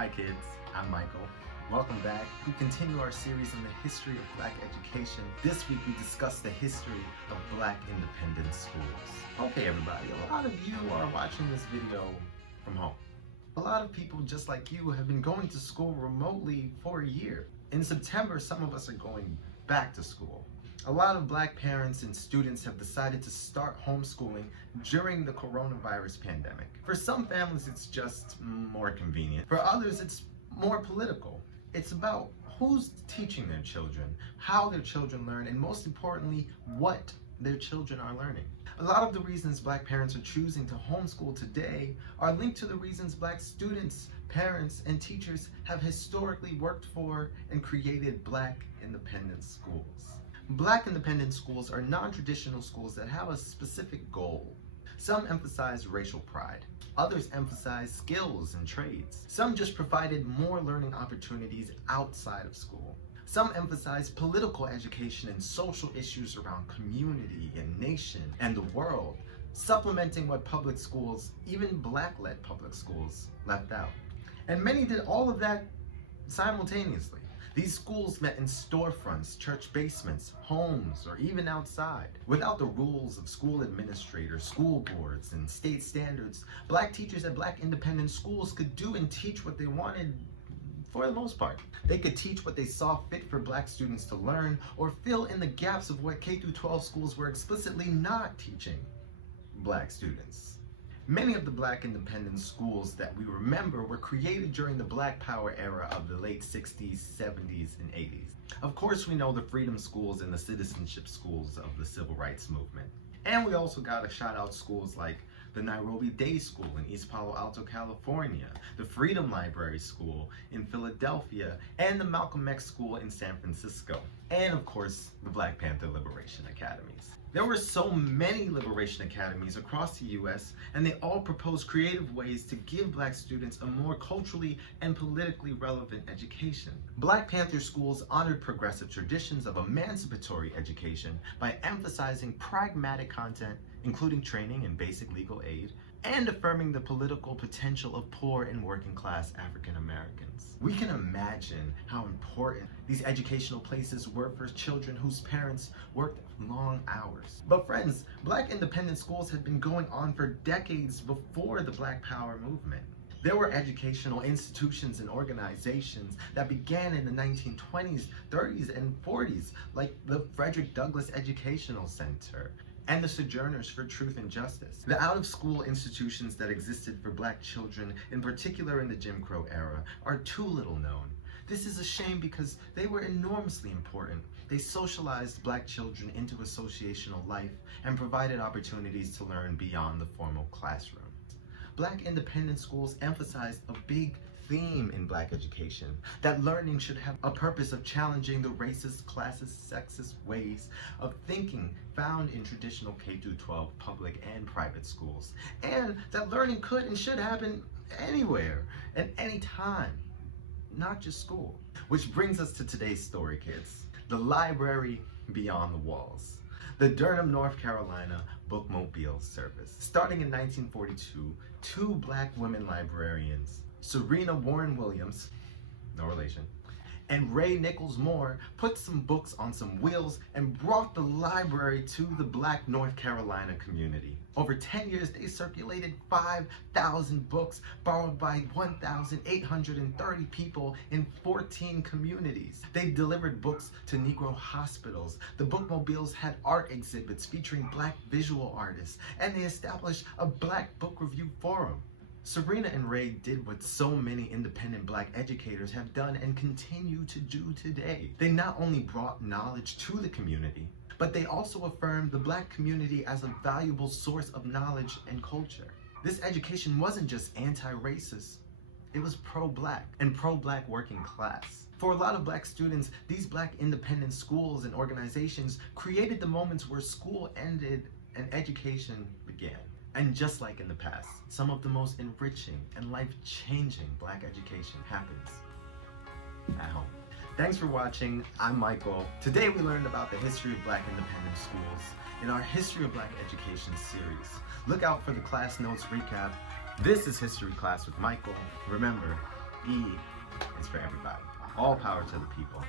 Hi kids, I'm Michael. Welcome back. We continue our series on the history of Black education. This week we discuss the history of Black independent schools. Okay everybody, a lot of you are watching this video from home. A lot of people just like you have been going to school remotely for a year. In September, some of us are going back to school. A lot of Black parents and students have decided to start homeschooling during the coronavirus pandemic. For some families, it's just more convenient. For others, it's more political. It's about who's teaching their children, how their children learn, and most importantly, what their children are learning. A lot of the reasons Black parents are choosing to homeschool today are linked to the reasons Black students, parents, and teachers have historically worked for and created Black independent schools. Black independent schools are non-traditional schools that have a specific goal. Some emphasize racial pride. Others emphasize skills and trades. Some just provided more learning opportunities outside of school. Some emphasize political education and social issues around community and nation and the world, supplementing what public schools, even Black-led public schools, left out. And many did all of that simultaneously. These schools met in storefronts, church basements, homes, or even outside. Without the rules of school administrators, school boards, and state standards, Black teachers at Black independent schools could do and teach what they wanted for the most part. They could teach what they saw fit for Black students to learn, or fill in the gaps of what K-12 schools were explicitly not teaching Black students. Many of the Black independent schools that we remember were created during the Black Power era of the late 60s, 70s, and 80s. Of course, we know the freedom schools and the citizenship schools of the civil rights movement. And we also got to shout out schools like the Nairobi Day School in East Palo Alto, California, the Freedom Library School in Philadelphia, and the Malcolm X School in San Francisco. And of course, the Black Panther Liberation Academies. There were so many liberation academies across the US, and they all proposed creative ways to give Black students a more culturally and politically relevant education. Black Panther schools honored progressive traditions of emancipatory education by emphasizing pragmatic content, including training in basic legal aid, and affirming the political potential of poor and working class African Americans. We can imagine how important these educational places were for children whose parents worked long hours. But friends, Black independent schools had been going on for decades before the Black Power movement. There were educational institutions and organizations that began in the 1920s, 30s, and 40s, like the Frederick Douglass Educational Center, and the Sojourners for Truth and Justice. The out-of-school institutions that existed for Black children, in particular in the Jim Crow era, are too little known. This is a shame because they were enormously important. They socialized Black children into associational life and provided opportunities to learn beyond the formal classroom. Black independent schools emphasized a big theme in Black education, that learning should have a purpose of challenging the racist, classist, sexist ways of thinking found in traditional K-12 public and private schools, and that learning could and should happen anywhere and anytime, not just school. Which brings us to today's story, kids. The library beyond the walls. The Durham, North Carolina Bookmobile Service. Starting in 1942, two Black women librarians, Serena Warren Williams, no relation, and Ray Nichols Moore, put some books on some wheels and brought the library to the Black North Carolina community. Over 10 years, they circulated 5,000 books borrowed by 1,830 people in 14 communities. They delivered books to Negro hospitals. The bookmobiles had art exhibits featuring Black visual artists, and they established a Black book review forum. Serena and Ray did what so many independent Black educators have done and continue to do today. They not only brought knowledge to the community, but they also affirmed the Black community as a valuable source of knowledge and culture. This education wasn't just anti-racist, it was pro-Black and pro-Black working class. For a lot of Black students, these Black independent schools and organizations created the moments where school ended and education began. And just like in the past, some of the most enriching and life-changing Black education happens at home. Thanks for watching. I'm Michael. Today we learned about the history of Black independent schools in our History of Black Education series. Look out for the class notes recap. This is History Class with Michael. Remember, E is for everybody. All power to the people.